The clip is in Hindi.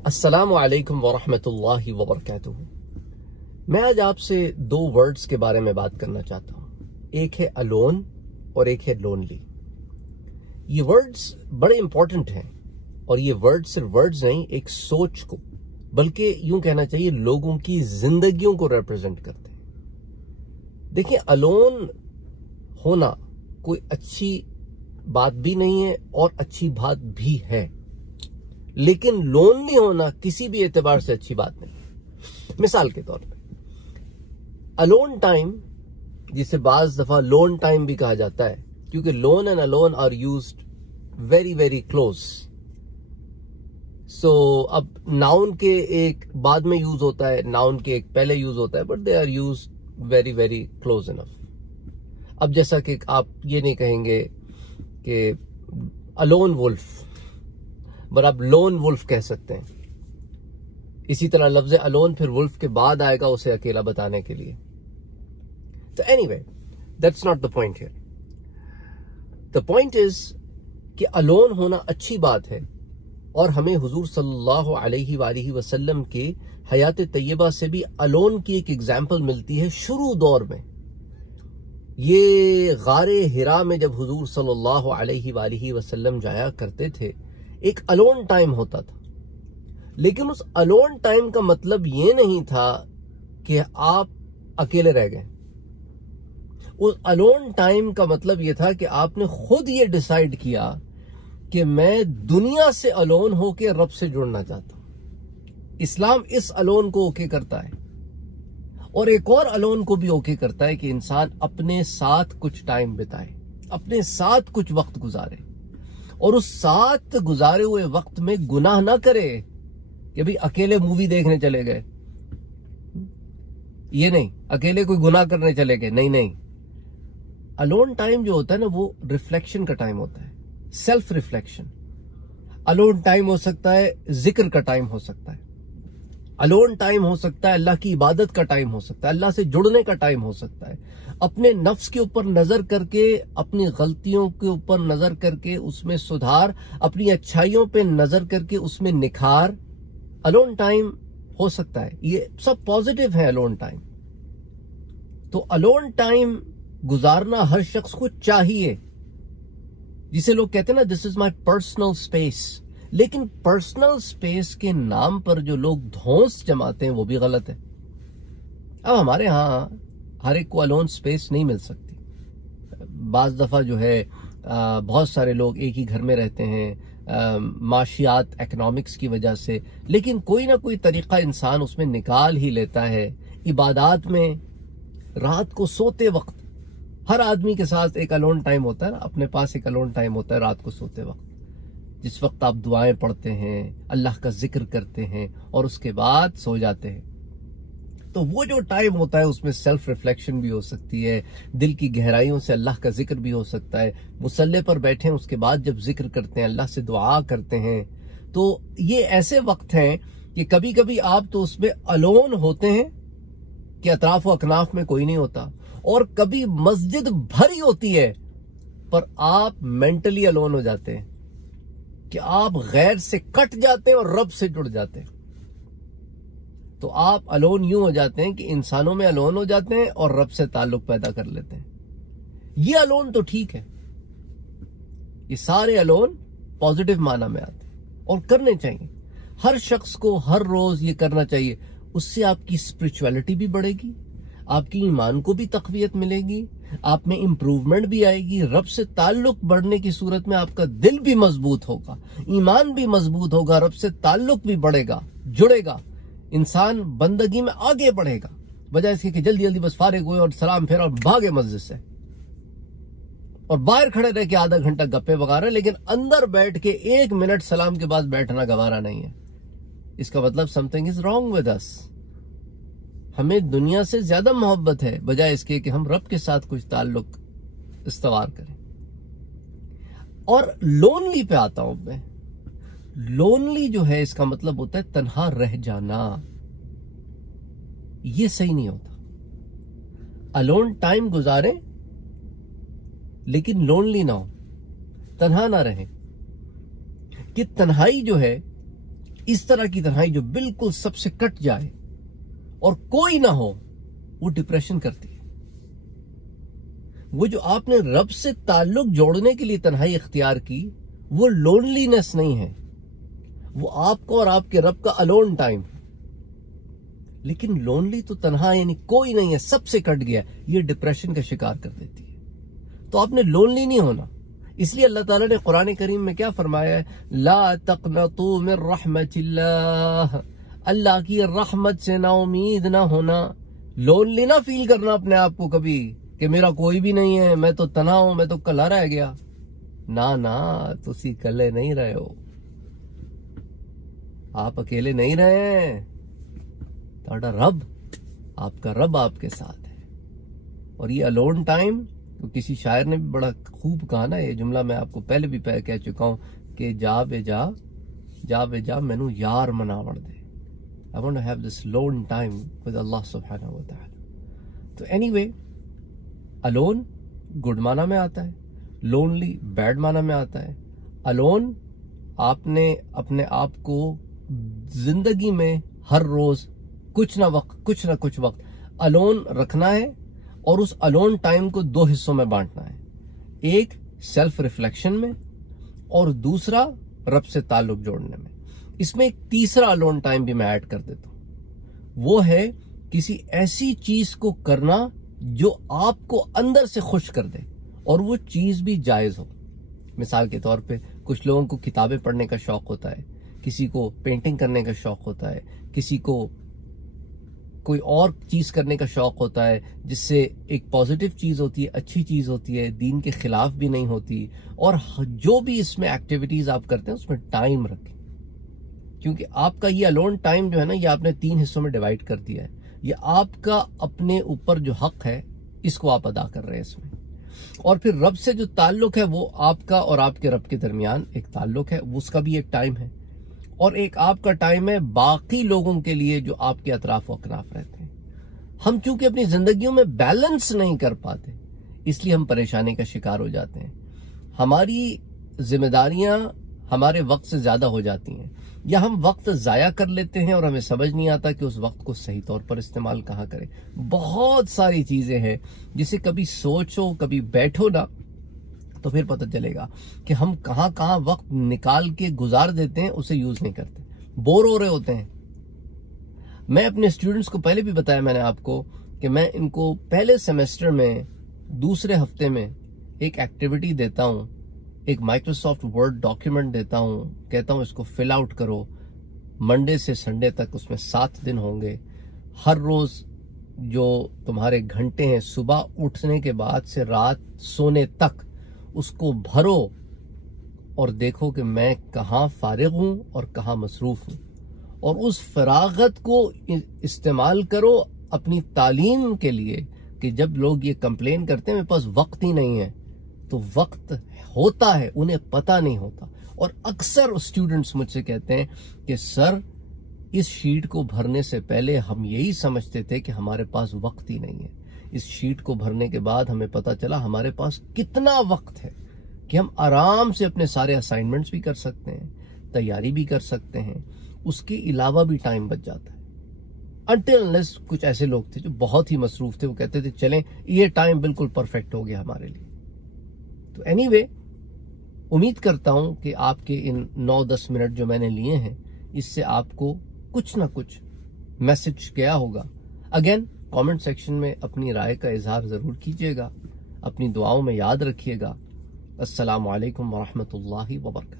अस्सलामु अलैकुम वरहमतुल्लाहि वबरकातुहू। मैं आज आपसे दो वर्ड्स के बारे में बात करना चाहता हूँ। एक है अलोन और एक है लोनली। ये वर्ड्स बड़े इंपॉर्टेंट हैं और ये वर्ड्स सिर्फ वर्ड्स नहीं, एक सोच को, बल्कि यूं कहना चाहिए लोगों की जिंदगियों को रिप्रेजेंट करते हैं। देखिए, अलोन होना कोई अच्छी बात भी नहीं है और अच्छी बात भी है, लेकिन लोनली होना किसी भी एतबार से अच्छी बात नहीं। मिसाल के तौर पे अलोन टाइम, जिसे बाज दफा लोन टाइम भी कहा जाता है, क्योंकि lone and alone are used very very close. So अब नाउन के एक बाद में यूज होता है, नाउन के एक पहले यूज होता है, but they are use very very close enough. अब जैसा कि आप ये नहीं कहेंगे कि अलोन वुल्फ, पर आप लोन वुल्फ कह सकते हैं। इसी तरह लफ्ज अलोन फिर वुल्फ के बाद आएगा उसे अकेला बताने के लिए। तो anyway, that's not the point here. The point is कि अलोन होना अच्छी बात है और हमें हुजूर सल्लल्लाहु अलैहि वसल्लम के हयात तैयबा से भी अलोन की एक एग्जाम्पल मिलती है। शुरू दौर में ये गारे हिरा में जब हुजूर सल्लल्लाहु अलैहि वसल्लम जाया करते थे, एक अलोन टाइम होता था। लेकिन उस अलोन टाइम का मतलब ये नहीं था कि आप अकेले रह गए। उस अलोन टाइम का मतलब ये था कि आपने खुद ये डिसाइड किया कि मैं दुनिया से अलोन होकर रब से जुड़ना चाहता हूं। इस्लाम इस अलोन को ओके करता है और एक और अलोन को भी ओके करता है कि इंसान अपने साथ कुछ टाइम बिताए, अपने साथ कुछ वक्त गुजारे, और उस साथ गुजारे हुए वक्त में गुनाह ना करे कि भाई अकेले मूवी देखने चले गए, ये नहीं, अकेले कोई गुनाह करने चले गए, नहीं नहीं। अलोन टाइम जो होता है ना, वो रिफ्लेक्शन का टाइम होता है, सेल्फ रिफ्लेक्शन। अलोन टाइम हो सकता है जिक्र का टाइम हो सकता है, अलोन टाइम हो सकता है अल्लाह की इबादत का टाइम हो सकता है, अल्लाह से जुड़ने का टाइम हो सकता है, अपने नफ्स के ऊपर नजर करके, अपनी गलतियों के ऊपर नजर करके उसमें सुधार, अपनी अच्छाइयों पे नजर करके उसमें निखार, अलोन टाइम हो सकता है। ये सब पॉजिटिव है अलोन टाइम। तो अलोन टाइम गुजारना हर शख्स को चाहिए, जिसे लोग कहते हैं ना, this is my personal space. लेकिन पर्सनल स्पेस के नाम पर जो लोग धौंस जमाते हैं वो भी गलत है। अब हमारे यहां हर एक को अलोन स्पेस नहीं मिल सकती। बाज दफा जो है बहुत सारे लोग एक ही घर में रहते हैं, माशियात इकोनॉमिक्स की वजह से, लेकिन कोई ना कोई तरीका इंसान उसमें निकाल ही लेता है। इबादात में, रात को सोते वक्त हर आदमी के साथ एक अलोन टाइम होता है ना, अपने पास एक अलोन टाइम होता है रात को सोते वक्त, जिस वक्त आप दुआएं पढ़ते हैं, अल्लाह का जिक्र करते हैं और उसके बाद सो जाते हैं। तो वो जो टाइम होता है उसमें सेल्फ रिफ्लेक्शन भी हो सकती है, दिल की गहराइयों से अल्लाह का जिक्र भी हो सकता है। मुसल्ले पर बैठे हैं, उसके बाद जब जिक्र करते हैं, अल्लाह से दुआ करते हैं, तो ये ऐसे वक्त हैं कि कभी कभी आप तो उसमें अलोन होते हैं कि अतराफ व अकनाफ में कोई नहीं होता, और कभी मस्जिद भरी होती है पर आप मेंटली अलोन हो जाते हैं कि आप गैर से कट जाते हैं और रब से जुड़ जाते हैं। तो आप अलोन यूं हो जाते हैं कि इंसानों में अलोन हो जाते हैं और रब से ताल्लुक पैदा कर लेते हैं। ये अलोन तो ठीक है, ये सारे अलोन पॉजिटिव माना में आते हैं और करने चाहिए। हर शख्स को हर रोज ये करना चाहिए। उससे आपकी स्पिरिचुअलिटी भी बढ़ेगी, आपकी ईमान को भी तकवीयत मिलेगी, आप में इंप्रूवमेंट भी आएगी, रब से ताल्लुक बढ़ने की सूरत में आपका दिल भी मजबूत होगा, ईमान भी मजबूत होगा, रब से ताल्लुक भी बढ़ेगा, जुड़ेगा, इंसान बंदगी में आगे बढ़ेगा, बजाय इसके कि जल्दी जल्दी बस फारिग हुए और सलाम फेरा और भागे मस्जिद से, और बाहर खड़े रह के आधा घंटा गप्पे बगा रहे, लेकिन अंदर बैठ के 1 मिनट सलाम के बाद बैठना गवारा नहीं है। इसका मतलब something is wrong with us. हमें दुनिया से ज्यादा मोहब्बत है, बजाय इसके कि हम रब के साथ कुछ ताल्लुक इस्तवार करें। और लोनली पे आता हूं मैं। लोनली जो है, इसका मतलब होता है तन्हा रह जाना। ये सही नहीं होता। अलोन टाइम गुजारें लेकिन लोनली ना हो, तन्हा ना रहें। कि तन्हाई जो है इस तरह की तन्हाई जो बिल्कुल सबसे कट जाए और कोई ना हो, वो डिप्रेशन करती है। वो जो आपने रब से ताल्लुक जोड़ने के लिए तन्हाई इख्तियार की, वो लोनलीनेस नहीं है, वो आपको और आपके रब का अलोन टाइम है। लेकिन लोनली तो तन्हा यानी कोई नहीं है, सबसे कट गया, ये डिप्रेशन का शिकार कर देती है। तो आपने लोनली नहीं होना। इसलिए अल्लाह ताला ने कुरान करीम में क्या फरमाया है, ला तक़नतू मिन रहमतिल्लाह, अल्लाह की रहमत से ना उम्मीद ना होना। लोनली ना फील करना अपने आप को कभी कि मेरा कोई भी नहीं है, मैं तो तन्हा हूं, मैं तो कला रह गया। ना ना, तुसी कले नहीं रहे हो, आप अकेले नहीं रहे, ਤੁਹਾਡਾ रब, आपका रब आपके साथ है। और ये अलोन टाइम, तो किसी शायर ने भी बड़ा खूब कहा ना, ये जुमला मैं आपको पहले भी कह चुका हूं कि जा बे जा मैनू यार मनावण दे। I want to have this lone time with अल्लाह सुब्हानहू व तआला। तो एनीवे, अलोन गुड माना में आता है, लोनली बैड माना में आता है। अलोन, आपने अपने आप को जिंदगी में हर रोज कुछ ना कुछ वक्त अलोन रखना है, और उस अलोन टाइम को दो हिस्सों में बांटना है, एक सेल्फ रिफ्लेक्शन में और दूसरा रब से ताल्लुक जोड़ने में। इसमें एक तीसरा अलोन टाइम भी मैं ऐड कर देता हूं, वो है किसी ऐसी चीज को करना जो आपको अंदर से खुश कर दे और वो चीज भी जायज हो। मिसाल के तौर पे कुछ लोगों को किताबें पढ़ने का शौक होता है, किसी को पेंटिंग करने का शौक होता है, किसी को कोई और चीज करने का शौक होता है जिससे एक पॉजिटिव चीज होती है, अच्छी चीज होती है, दीन के खिलाफ भी नहीं होती। और जो भी इसमें एक्टिविटीज आप करते हैं उसमें टाइम रखें, क्योंकि आपका ये अलोन टाइम जो है ना, ये आपने 3 हिस्सों में डिवाइड कर दिया है। ये आपका अपने ऊपर जो हक है, इसको आप अदा कर रहे हैं इसमें। और फिर रब से जो ताल्लुक है, वो आपका और आपके रब के दरमियान एक ताल्लुक है, उसका भी एक टाइम है। और एक आपका टाइम है बाकी लोगों के लिए जो आपके अतराफ अकनाफ रहते हैं। हम चूंकि अपनी जिंदगियों में बैलेंस नहीं कर पाते, इसलिए हम परेशानी का शिकार हो जाते हैं। हमारी जिम्मेदारियां हमारे वक्त से ज्यादा हो जाती हैं, या हम वक्त जाया कर लेते हैं और हमें समझ नहीं आता कि उस वक्त को सही तौर पर इस्तेमाल कहाँ करें। बहुत सारी चीजें हैं जिसे कभी सोचो, कभी बैठो ना, तो फिर पता चलेगा कि हम कहाँ कहाँ वक्त निकाल के गुजार देते हैं, उसे यूज नहीं करते, बोर हो रहे होते हैं। मैं अपने स्टूडेंट्स को पहले भी बताया मैंने आपको कि मैं इनको पहले सेमेस्टर में दूसरे हफ्ते में एक एक्टिविटी देता हूं, एक माइक्रोसॉफ्ट वर्ड डॉक्यूमेंट देता हूं, कहता हूं इसको फिल आउट करो। मंडे से संडे तक उसमें 7 दिन होंगे। हर रोज जो तुम्हारे घंटे हैं, सुबह उठने के बाद से रात सोने तक, उसको भरो और देखो कि मैं कहाँ फारिग हूं और कहाँ मसरूफ हूं, और उस फरागत को इस्तेमाल करो अपनी तालीम के लिए। कि जब लोग ये कंप्लेन करते हैं मेरे पास वक्त ही नहीं है, तो वक्त होता है, उन्हें पता नहीं होता। और अक्सर स्टूडेंट्स मुझसे कहते हैं कि सर, इस शीट को भरने से पहले हम यही समझते थे कि हमारे पास वक्त ही नहीं है। इस शीट को भरने के बाद हमें पता चला हमारे पास कितना वक्त है कि हम आराम से अपने सारे असाइनमेंट्स भी कर सकते हैं, तैयारी भी कर सकते हैं, उसके अलावा भी टाइम बच जाता है। अनटिल अनलेस कुछ ऐसे लोग थे जो बहुत ही मसरूफ थे, वो कहते थे चलें ये टाइम बिल्कुल परफेक्ट हो गया हमारे लिए। तो एनीवे, उम्मीद करता हूं कि आपके इन 9-10 मिनट जो मैंने लिए हैं, इससे आपको कुछ ना कुछ मैसेज गया होगा। अगेन, कमेंट सेक्शन में अपनी राय का इजहार जरूर कीजिएगा, अपनी दुआओं में याद रखिएगा। अस्सलामु अलैकुम वरहमतुल्लाहि वबरकातुहू।